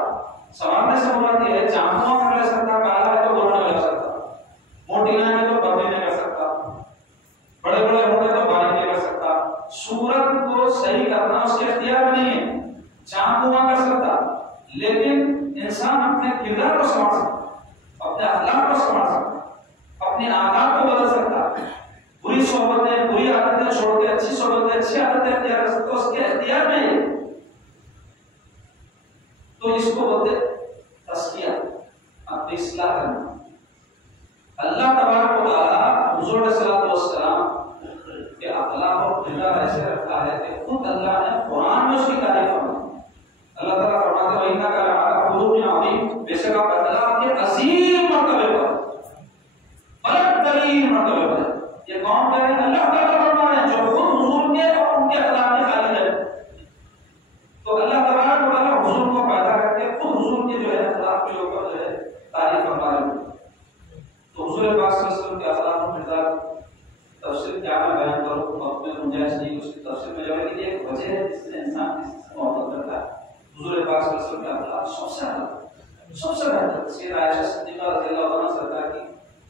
سنوارنے سے مراد یہ ہے چاندوں میں رہ سکتا، کالا ہے تو گورا نہیں لگ سکتا، موٹی نہ ہے تو پردے نہیں کر سکتا، بڑے بڑے ہوتے تو باری نہیں کر سکتا. صورت کو صحیح کرنا اس کے اختیار میں نہیں ہے. چاند کو نہ کر سکتا، لیکن انسان اپنے کردار کو سنبھال سکتا، اپنے اخلاق کو سنبھال سکتا، اپنے عادات کو بدل سکتا. بری صحبتیں، بری عادتیں چھوڑ کے اچھی صحبتیں، اچھی عادتیں اختیار کر سکتا، اس کے اختیار میں ہے. تو اس کو بولتے تزکیہ، اپنی اصلاح کرنا. اللہ تبارک و تعالی حضور علیہ الصلوۃ والسلام کے اخلاق اور کردار ایسے رکھا ہے کہ خود اللہ نے قرآن میں اس کی تعریف فرمائی. اللہ تعالیٰ فرماتے ہیں وَإِنَّكَ لَعَلَىٰ خُلُقٍ عَظِيمٍ، بے شک آپ اخلاق کے عظیم مرتبے پر، بلند ترین مرتبے پر. یہ کون کہہ رہے ہیں؟ اللہ تعالیٰ فرما رہے ہیں جو خود حضور کے اور ان کے اخلاق کے خالق ہے. تو اللہ تبارک و تعالیٰ حضور کو پیدا کر کے خود حضور کے جو ہے اخلاق کے اوپر جو ہے تعریف فرما رہے ہیں. تو حضور پاک صلی اللہ علیہ وسلم کے اخلاق و کردار تفسیر کیا میں بیان کروں، وقت میں گنجائش نہیں. اس کی تفسیر میں جو ہے کہ ایک وجہ ہے جس سے انسان کسی سے محبت کرتا ہے. حضور پاک صلی اللہ علیہ وسلم کے اخلاق سب سے الگ، سب سے بہتر. سیدہ عائشہ صدیقہ رضی اللہ عنہا سرکار کی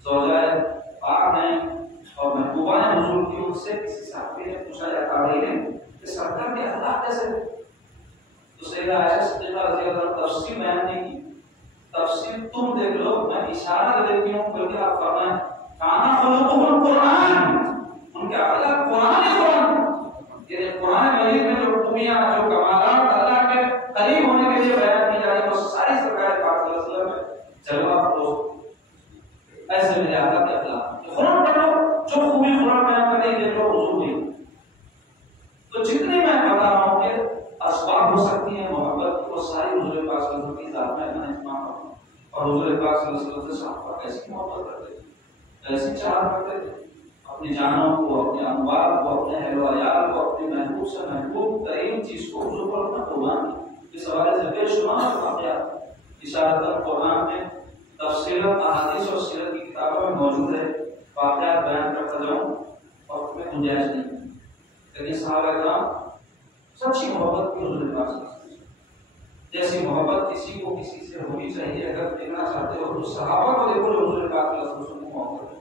زوجائے پاک ہیں اور محبوبہ ہیں حضور کی. ان سے کسی صحابی نے پوچھا یا قابل ہے کہ سرکار کے اخلاق کیسے تھے؟ تو سیدہ عائشہ صدیقہ رضی اللہ عنہا تفسیر بیان نہیں کی. تفسیر تم دیکھ لو، میں اشارہ دیتی ہوں بلکہ آپ فرمائیں کانا خلقہم قرآن، ان کے اخلاق قرآن ہی قرآن. یعنی قرآن مجید میں جو خوبیاں، جو کمالات اللہ کے قریب ہونے کے لیے بیان کی جا رہی ہے وہ ساری سرکار پاک صلی اللہ علیہ وسلم میں جلوہ افروز. ایسے میرے آقا کے اخلاق قرآن پڑھو، جو خوبی قرآن بیان کر رہی ہے دیکھ لو حضور نہیں. تو جتنی میں بتا رہا ہوں کہ اسباب ہو سکتی ہیں محبت، وہ ساری حضور پاک صلی اللہ علیہ وسلم کی ذات میں اپنا اہتمام کروں. اور حضور پاک صلی اللہ علیہ وسلم سے صحابہ کیسی محبت کرتے تھے، کیسی چاہت کرتے تھے، اپنی جانوں کو، اپنے اموال کو، اپنے اہل و عیال کو، اپنے محبوب سے محبوب ترین چیز کو حضور پر اپنا قربان کیا. اس حوالے سے بے شمار واقعات اشارت قرآن میں تفصیل احادیث اور سیرت کی کتابوں میں موجود ہے. واقعات بیان کرتا جاؤں اور میں گنجائش نہیں. لیکن صحابہ کرام سچی محبت کی حضور پاک صلی اللہ علیہ وسلم جیسی محبت کسی کو کسی سے ہونی چاہیے. اگر دیکھنا چاہتے ہو تو صحابہ کو دیکھو جو حضور پاک صلی اللہ علیہ وسلم کو محبت ہے.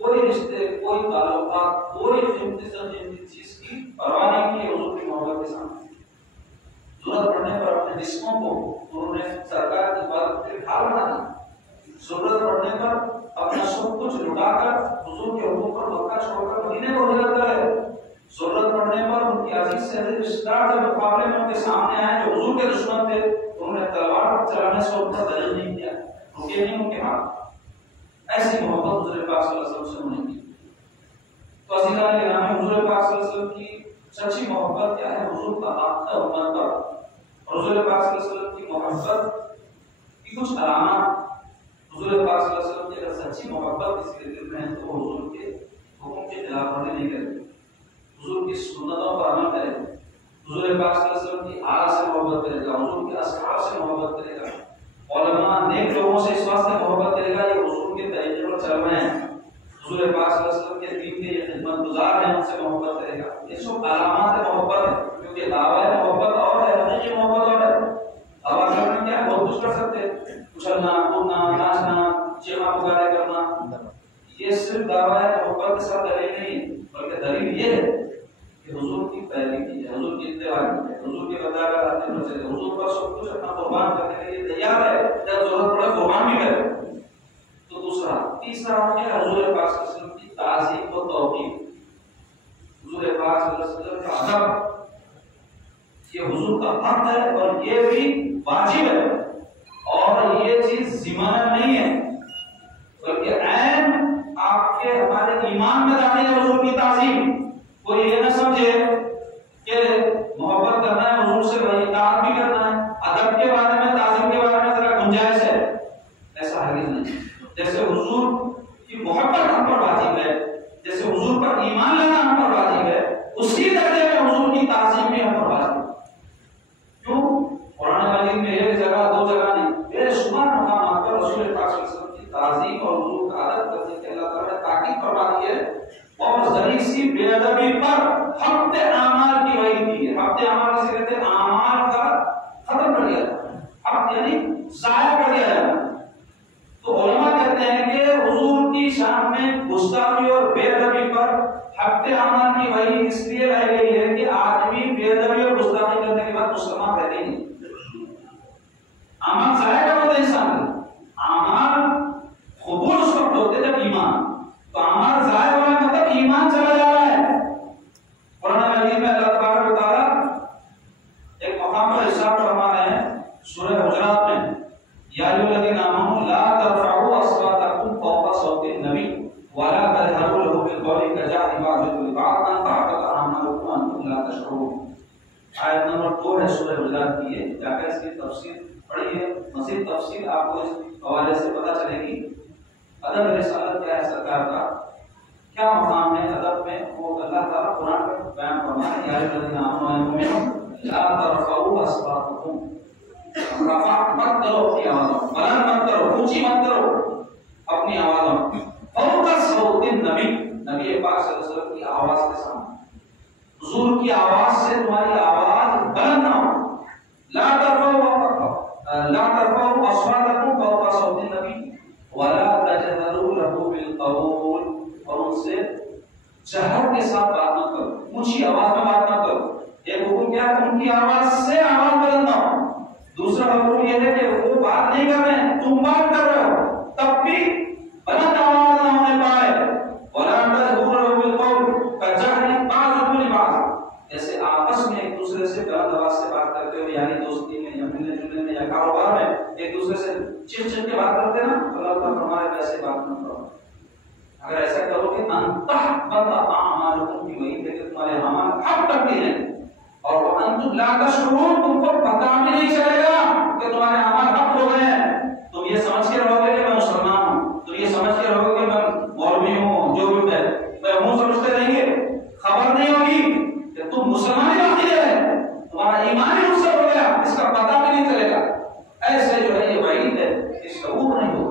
کوئی رشتے، کوئی تعلقات، کوئی قیمتی چیز کی پرواہ نہیں کی حضور کی محبت کے سامنے. ضرورت پڑنے پر اپنے جسموں کو انہوں نے سرکار کی عبادت کے ڈھال بنا دیا. ضرورت پڑنے پر اپنا سب کچھ لٹا کر حضور کے حکم پر مکہ چھوڑ کر مدینے کو ہجرت کرے. ضرورت پڑنے پر ان کی عزیز سے عزیز رشتے دار جب مقابلے میں ان کے سامنے آئے جو حضور کے دشمن تھے، انہوں نے تلوار چلانے سے ان کا دلیل نہیں کیا، رکے نہیں ان کے ہاتھ. پاک صلی اللہ علیہ وسلم کی سچی محبت کیا ہے؟ حضور کا حق ہے امت پر. حضور پاک صلی اللہ علیہ وسلم کی محبت کی کچھ علامات. حضور پاک صلی اللہ علیہ وسلم کی اگر سچی محبت کسی کے دل میں ہے تو وہ حضور کے حکم کے خلاف ورزی نہیں کرے، حضور کی سنتوں پر عمل کرے، حضور پاک صلی اللہ علیہ وسلم کی آل سے محبت کرے گا، حضور کے اصحاب سے محبت کرے گا، علماء نیک لوگوں سے اس واسطے محبت کرے گا یہ حضور کے طریقے پر چل رہے ہیں، حضور پاک صلی اللہ علیہ وسلم کے دین کے یہ خدمت گزار ہیں ان سے محبت کرے گا. یہ سب علامات محبت ہے، کیونکہ دعویٰ محبت اور ہے، حقیقی محبت اور ہے. اب آپ کیا بہت کچھ کر سکتے ہیں، اچھلنا کودنا ناچنا چیخا پکارے کرنا، یہ صرف دعویٰ محبت کے ساتھ دلیل نہیں بلکہ دلیل یہ ہے کہ حضور کی پیروی کی ہے، حضور کی اتباع کی ہے، حضور کے بتائے ہوئے راستے پر چلے، حضور پر سب کچھ اپنا قربان کرنے کے لیے تیار ہے، جب ضرورت پڑے قربان بھی کرے. تو دوسرا تیسرا ہے حضور پاک صلی اللہ علیہ وسلم کی تعظیم و توقیر. حضور پاک صلی اللہ علیہ وسلم کا ادب یہ حضور کا حق ہے اور یہ بھی واجب ہے، اور یہ چیز ضمانت نہیں ہے بلکہ عین آپ کے ہمارے ایمان میں داخل ہے حضور کی تعظیم. کوئی یہ نہ سمجھے کہ محبت کرنا ہے حضور سے وہی اطاعت بھی کرنا ہے، ادب کے بارے میں تعظیم کے بارے میں ذرا گنجائش ہے، ایسا ہرگز نہیں. جیسے حضور کی محبت ہم پر واجب ہے، جیسے حضور پر ایمان لانا ہم پر واجب ہے، اسی درجے میں حضور کی تعظیم بھی ہم پر واجب ہے. کیوں؟ قرآن مجید میں ایک جگہ دو جگہ نہیں، بے شمار مقامات پر رسول پاک صلی اللہ علیہ وسلم کی تعظیم اور حضور کا ادب کرنے کے اللہ تعالیٰ نے تاکید فرما دی ہے، اور ذریع سی بے ادبی پر حبط اعمال کی وعید دی ہے. حبط اعمال کسے کہتے ہیں؟ اعمال کا ختم کر دیا، حبط یعنی ضائع کر دیا جانا. تو علماء کہتے ہیں کہ حضور کی شان میں گستاخی اور بے ادبی پر حبط اعمال کی وعید اس لیے لائی گئی ہے کہ آدمی بے ادبی اور گستاخی کرنے کے بعد مسلمان رہتے ہی نہیں. اعمال ضائع کر دیتے انسان کے، اعمال قبول اس وقت ہوتے جب ایمان، تو اعمال ضائع ہونے کا مطلب ایمان چلا جا رہا ہے. قرآن مجید میں اللہ تبارک و تعالیٰ ایک مقام پر ارشاد فرما رہے ہیں سورہ حجرات میں، یا ایھا الذین آمنوا لا ترفعوا اصواتکم فوق صوت النبی ولا تجهروا له بالقول كجهر بعضکم لبعض ان تحبط اعمالکم وانتم لا تشعرون. آیت نمبر 2 ہے سورہ حجرات کی، ہے جا کر اس کی تفسیر پڑھیے، مزید تفصیل آپ کو اس حوالے سے پتہ چلے گی. ادب رسالت کیا ہے سرکار کا، کیا مقام ہے ادب میں، وہ اللہ تعالیٰ قرآن میں بیان فرما رہے ہیں. یا ایھا الذین آمنوا لا ترفعوا اصواتکم، رفع مت کرو اپنی آوازوں، بلند مت کرو، اونچی مت کرو اپنی آوازوں، فوق صوت النبی، نبی پاک صلی اللہ علیہ وسلم کی آواز کے سامنے، حضور کی آواز سے تمہاری آواز بلند نہ ہو. لا ترفعوا اصواتکم فوق صوت النبی ولا تجهروا له بالقول، اور ان سے جہر کے ساتھ بات نہ کرو، اونچی آواز میں بات نہ کرو. ایک حکم کیا ہے؟ ان کی آواز سے آواز بلند نہ ہو. دوسرا حکم یہ ہے کہ وہ بات نہیں کر رہے ہیں، تم بات کر رہے ہو، تب بھی بلند آواز نہ ہونے پائے. ولا تجهروا له بالقول كجهر بعضكم لبعض، جیسے آپس میں ایک دوسرے سے بلند آواز سے بات کرتے ہو، یعنی دوستی میں یا ملنے جلنے میں یا کاروبار میں ایک دوسرے سے چڑ چڑ کے بات کرتے ہیں نا، اللہ تعالیٰ فرمائے ویسے بات نہ کرو. اگر ایسا کرو گے ان تحبط اعمالکم کی وعید ہے کہ تمہارے اعمال حق کرتے ہیں، اور وانتم لا تشعرون، تم کو پتہ بھی نہیں چلے گا کہ تمہارے اعمال حق ہو گئے ہیں. تم یہ سمجھ کے رہو گے کہ میں مسلمان ہوں، تم یہ سمجھ کے رہو گے کہ میں مولوی ہوں، جو بھی ہے میں ہوں سمجھتے رہیں گے، خبر نہیں ہوگی کہ تم مسلمان باقی ہے، تمہارا ایمان ہی مجھ سے ہو گیا، اس کا پتہ بھی نہیں چلے گا. ایسے جو ہے یہ وعید ہے، اس شعور نہیں ہو.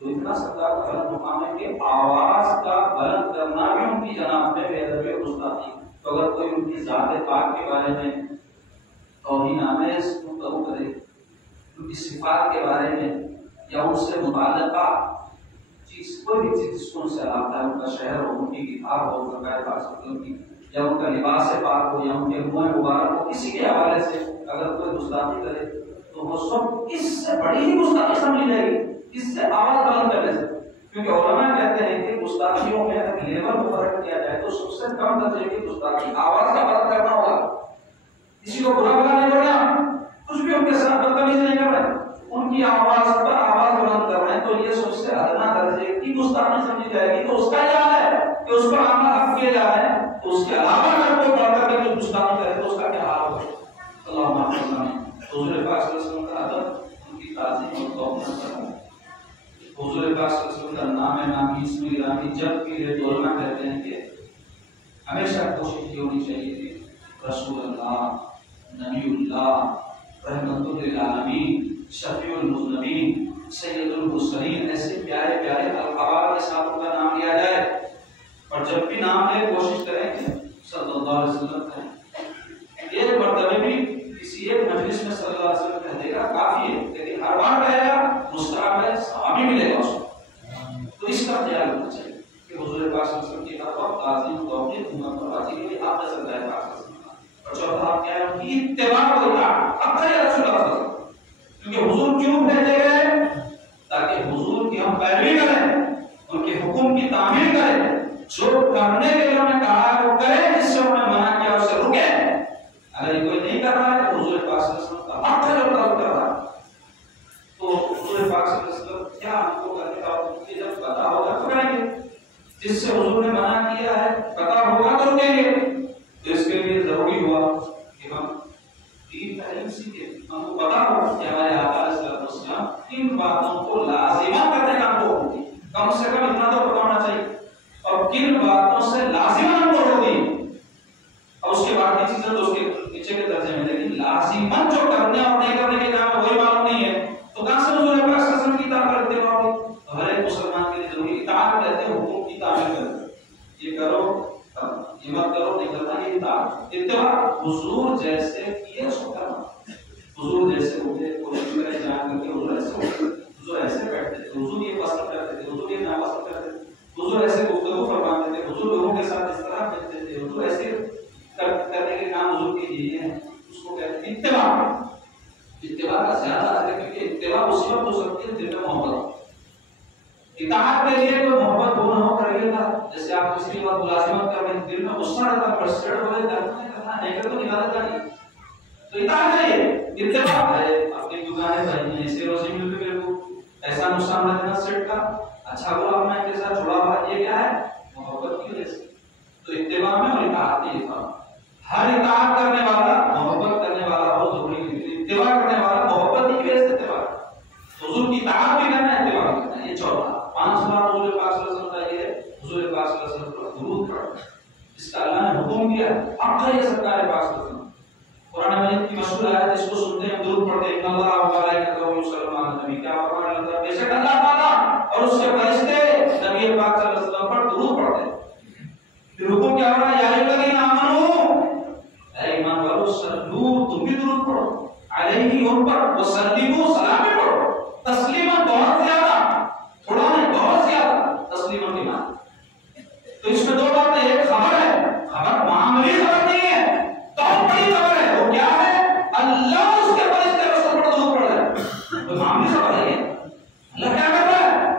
تو اتنا سرکار کا بلند مقام ہے کہ آواز کا بلند کرنا بھی ان کی جناب میں بے ادبی اور گستاخی. تو اگر کوئی ان کی ذات پاک کے بارے میں توہین آمیز گفتگو کرے، ان کی صفات کے بارے میں یا ان سے متعلقہ چیز، کوئی بھی چیز جس کو ان سے علاقہ ہے، ان کا شہر ہو، ان کی کتاب ہو سرکار پاک صلی اللہ علیہ وسلم کی، یا ان کا لباس پاک ہو، یا ان کے منہ مبارک ہو، کسی کے حوالے سے اگر کوئی گستاخی کرے تو وہ سب اس سے بڑی ہی گستاخی سمجھی جائے گی، اس سے آواز بلند کرنے سے. کیونکہ علماء کہتے ہیں کہ گستاخیوں میں اگر لیول کو فرق کیا جائے تو سب سے کم درجے کی گستاخی آواز کا فرق کرنا ہوگا. کسی کو برا بلا نہیں بولنا، کچھ بھی ان کے ساتھ بدتمیزی نہیں کر رہے، ان کی آواز پر آواز بلند کر رہے ہیں، تو یہ سب سے ادنا درجے کی گستاخی سمجھی جائے گی. تو اس کا کیا ہے کہ اس پر عمل حق کیے جا رہے ہیں، تو اس کے علاوہ اگر کوئی بڑھ کر کے جو گستاخی کرے تو اس کا کیا حال ہوگا؟ اللہم احفظ لنا حضور پاک صلی اللہ علیہ وسلم کا ادب، ان کی تعظیم اور توقیر کرنا، حضور پاک صلی اللہ علیہ وسلم کا نام نامی اسم گرامی جب بھی یہ دولنا کہتے ہیں کہ ہمیشہ کوشش یہ ہونی چاہیے کہ رسول اللہ، نبی اللہ، رحمت للعالمین، شفیع المذنبین، سید المرسلین، ایسے پیارے پیارے القاب کے ساتھ ان کا نام لیا جائے، اور جب بھی نام لے کوشش کریں کہ صلی اللہ علیہ وسلم کہیں۔ ایک مرتبہ بھی کسی ایک مجلس میں صلی اللہ علیہ وسلم کہہ دے گا کافی ہے، لیکن ہر بار کہے گا مستحب ہے، ثواب بھی ملے گا اس کو۔ تو اس کا خیال رکھنا چاہیے کہ حضور پاک صلی اللہ علیہ وسلم کی ہر وقت تعظیم و توقیر امت پر واجب ہے، آپ کا صلی اللہ علیہ وسلم۔ اور چوتھا آپ کیا ہے ان کی اتباع و اطاعت، اب ہے رسول اللہ صلی اللہ علیہ وسلم، کیونکہ حضور کیوں بھیجے گئے؟ تاکہ حضور کی ہم پیروی کریں، ان کے حکم کی تعمیل کریں، جو کرنے کے لیے انہوں نے کہا ہے وہ کریں، جس سے انہوں نے منع کیا اسے رکیں۔ اگر یہ کوئی نہیں کر رہا ہے تو حضور پاک صلی اللہ علیہ وسلم کا حق ہے جو تعلق کر رہا ہے، تو حضور پاک صلی اللہ علیہ وسلم کیا ہم کو کرنے کا حکم کیا؟ جب پتا ہوگا تو کریں گے، جس سے حضور نے منع کیا ہے پتا ہوگا تو رکیں گے۔ تو اس کے لیے ضروری ہوا کہ ہم دین کا علم سیکھیں، ہم کو پتا ہو کہ ہمارے آقا علیہ السلام کن باتوں کو لازمہ کرنے کا ہم کو ہوتی، کم سے کم اتنا تو پتا ہونا چاہیے، اور کن باتوں سے لازمہ ہم کو ہوتی، اور اس کے بعد کی چیزیں تو اس کے نیچے کے درجے میں، لیکن لازمہ جو کرنے اور نہیں کرنے کے کام وہی معلوم نہیں ہے، تو کہاں سے حضور پاک صلی اللہ علیہ وسلم کی اطاعت کرتے ہو؟ ہر ایک مسلمان کے لیے ضروری اطاعت کہتے ہیں حکم کی تعمیل کرنا، یہ کرو یہ مت کرو، نہیں کرنا، یہ اطاعت۔ اتباع حضور جیسے کیے سو کرنا، حضور جیسے ہوتے کوشش کریں جان کر کے حضور ایسے ہوتے، حضور ایسے بیٹھتے تھے، حضور یہ پسند کرتے تھے، حضور یہ ناپسند کرتے تھے، حضور ایسے گفتگو فرماتے تھے، حضور لوگوں کے ساتھ اس طرح ملتے تھے، حضور ایسے کرنے کے کام حضور کے لیے ہیں، اس کو کہتے ہیں اتباع۔ اتباع کا زیادہ ہے کیونکہ اتباع اسی وقت ہو سکتی ہے دل میں محبت، اطاعت کے لیے کوئی محبت ہو نہ ہو کریے گا، جیسے آپ کسی کی بات ملازمت کر رہے ہیں، دل میں غصہ رہتا ہے، فرسٹریٹ ہو رہے کرنا نہیں کر تو نکالت کا نہیں، تو اطاعت ہے، اتباع ہے۔ اپنی دکانیں بھائی ایسے روزی مل کے میرے کو ایسا نقصان نہ دینا سیٹ کا، اچھا بولا میں ان کے ساتھ چھوڑا ہوا، یہ کیا ہے؟ محبت کی وجہ سے۔ تو اتباع میں اور اطاعت میں یہ فرق، ہر اطاعت کرنے والا محبت کرنے والا ہو ضروری نہیں، اتباع کرنے والا محبت کی وجہ سے اتباع، حضور کی اطاعت بھی کرنا ہے، اتباع بھی کرنا ہے۔ یہ چوتھا۔ پانچواں حضور پاک صلی اللہ علیہ وسلم کا یہ ہے حضور پاک صلی اللہ علیہ وسلم پر درود پڑھنا، اس کا اللہ نے حکم دیا، اب تو یہ سرکار پاک صلی اللہ علیہ وسلم قرآن مجید کی مشہور آیت اس کو سنتے ہیں درود پڑھتے ہیں، ان اللہ و ملائکتہ یصلون علی النبی، کیا فرمایا اللہ؟ بے شک اللہ تعالیٰ اور اس کے فرشتے نبی پاک صلی اللہ علیہ وسلم پر درود پڑھتے ہیں۔ پھر حکم کیا ہو رہا ہے؟ یا الذین آمنوا، اے ایمان والو صلو، تم بھی درود پڑھو، علیہ ان پر، وسلموا، سلام بھی پڑھو، تسلیما بہت زیادہ، تھوڑا نہیں بہت زیادہ تسلیما کی معنی۔ تو اس میں دو باتیں، ایک خبر ہے، خبر معاملی خبر نہیں ہے، بہت بڑی خبر ہے، وہ کیا ہے؟ اللہ اس کے فرشتے رسول پر درود پڑھ رہے ہیں، تو معاملی خبر ہے یہ، اللہ کیا کر رہا ہے؟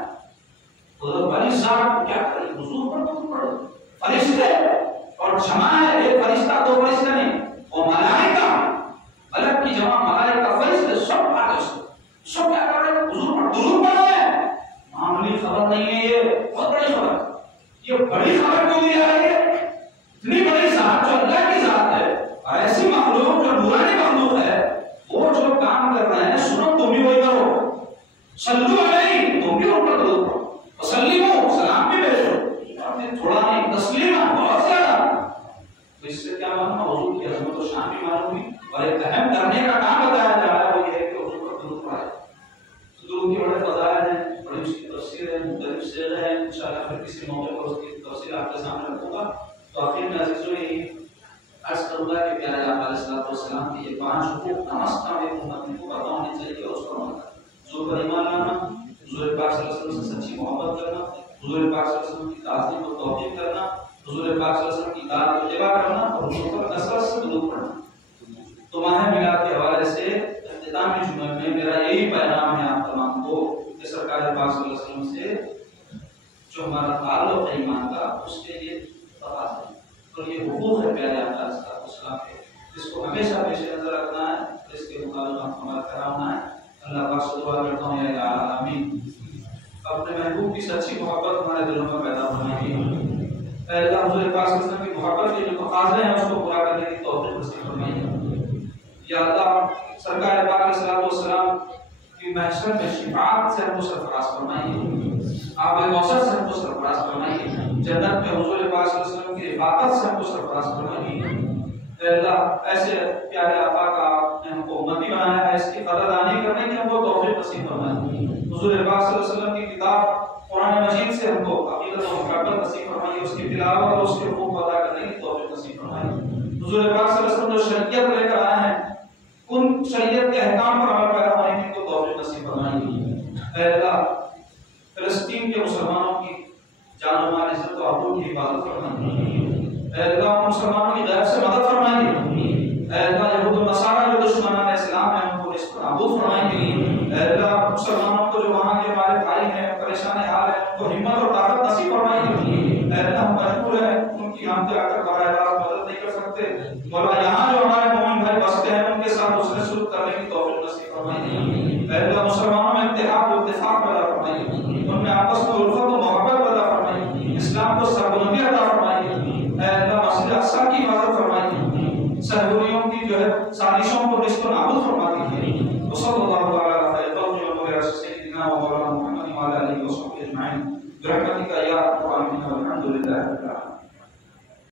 تو بڑی ذات کیا کر رہی ہے؟ حضور پر درود پڑھ رہے ہیں فرشتے، اور جمع ہے، ایک فرشتہ دو فرشتے نہیں، وہ ملائکہ، ملک کی جمع ملائکہ فرشتے سب آگے سے سب کیا کر رہے ہیں؟ حضور پر درود پڑھ رہے ہیں۔ معمولی خبر نہیں ہے، یہ بہت بڑی خبر ہے۔ یہ بڑی خبر کیوں دی جا رہی ہے؟ اتنی بڑی ذات جو اللہ کی ذات ہے، اور ایسی مخلوق جو نورانی مخلوق ہے، وہ جو کام کر رہے ہیں سنو تم بھی وہی کرو، صلو علیہ، تم بھی ان پر درود پڑھو، وسلموا، سلام بھی بھیجو، اور پھر تھوڑا نہیں تسلیما بہت زیادہ۔ تو اس سے کیا معلوم؟ حضور کی عظمت و شان بھی معلوم ہوئی، اور ایک اہم کرنے کا کام بتایا جا رہا ہے، وہ یہ ہے کہ حضور پر درود پڑھائے۔ درود کے بڑے فضائل ہیں، بڑی اس کی تفسیر ہے، مختلف صیغے ہیں، انشاءاللہ پھر کسی موقع پر اس کی تفصیل آپ کے سامنے رکھوں گا۔ تو آخر میں عزیزو یہی عرض کروں گا کہ پیارے آقا علیہ السلام کی یہ 5 حقوق نمستہ میں امت کو پتہ ہونی چاہیے، اور اس پر عمل کرنا، حضور پر ایمان لانا، حضور پاک صلی اللہ علیہ وسلم سے سچی محبت کرنا، حضور پاک صلی اللہ علیہ وسلم کی تعظیم و توقیر کرنا، حضور پاک صلی اللہ علیہ وسلم کی اطاعت و اتباع کرنا، اور حضور پر کثرت سے درود پڑھنا۔ تو ماہ میلاد کے حوالے سے اختتامی جمعے میں میرا یہی پیغام ہے آپ تمام کو کہ سرکار پاک صلی اللہ علیہ وسلم سے جو ہمارا تعلق ہے ایمان کا، اس کے لیے تقاضا ہے، اور یہ حقوق ہے پیارے آقا علیہ السلام کے، اس کو ہمیشہ پیش نظر رکھنا ہے، اس کے مطابق عمل کرانا ہے۔ اللہ پاک سے دعا کرتا ہوں یا آمین، اپنے محبوب کی سچی محبت ہمارے دلوں میں پیدا ہونے کی۔ اے اللہ حضور پاک صلی اللہ علیہ وسلم کی محبت کے جو تقاضے ہیں اس کو پورا کرنے کی توفیق نصیب فرمائیے۔ یا اللہ سرکار پاک علیہ الصلوۃ والسلام کی محشر میں شفاعت سے ہم کو سرفراز فرمائیے، آب کوثر سے ہم کو سرفراز فرمائیے، جنت میں حضور پاک صلی اللہ علیہ وسلم کی رفاقت سے ہم کو سرفراز فرمائیے۔ اے اللہ ایسے پیارے آقا کا آپ نے ہم کو امتی بنایا ہے، اس کی قدردانی کرنے کی ہم کو توفیق نصیب فرمائیے۔ حضور پاک صلی اللہ علیہ وسلم کی کتاب قرآن مجید سے ہم کو عقیدت و محبت نصیب فرمائیے، اس کی تلاوت اور اس کے حقوق ادا کرنے کی توفیق نصیب فرمائیے۔ حضور پاک صلی اللہ علیہ وسلم جو شریعت لے کر آئے ہیں ان شریعت کے احکام پر عمل پیرا ہونے کی کو توفیق نصیب فرمائیے۔ اے اللہ فلسطین کے مسلمانوں کی جان و مال عزت و آبرو کی حفاظت فرمائیے۔ اے اللہ مسلمانوں کی غیب سے مدد فرمائیے۔ اے اللہ یہود و نصارہ جو دشمنان اسلام ہیں ان کو اس پر نابود فرمائیے۔ اے اللہ مسلمانوں کو جو وہاں کے ہمارے بھائی ہیں پریشان حال ہیں ان کو ہمت اور طاقت نصیب فرمائیے۔ اے اللہ ہم مجبور ہیں ان کی ہم پہ آ کر براہ راست مدد نہیں کر سکتے، مولا یہاں جو ہمارے مومن بھائی بستے ہیں ان کے ساتھ حسن سلوک کرنے کی توفیق نصیب فرمائیے۔ اے اللہ مسلمانوں میں اتحاد و اتفاق پیدا فرمائیے، ان میں آپس میں الفت و محبت پیدا فرمائیے، اسلام کو سربلندی عطا فرمائیے۔ اے اللہ مسجد اقصی کی حفاظت فرمائیے، سرگوریوں کی جو ہے سازشوں کو نصب و نابود فرما دیجیے۔ وصلی اللہ تعالی علی خیر خلقہ سیدنا و مولانا محمد وعلی آلہ وصحبہ اجمعین برحمتک یا ارحم الراحمین والحمد للہ۔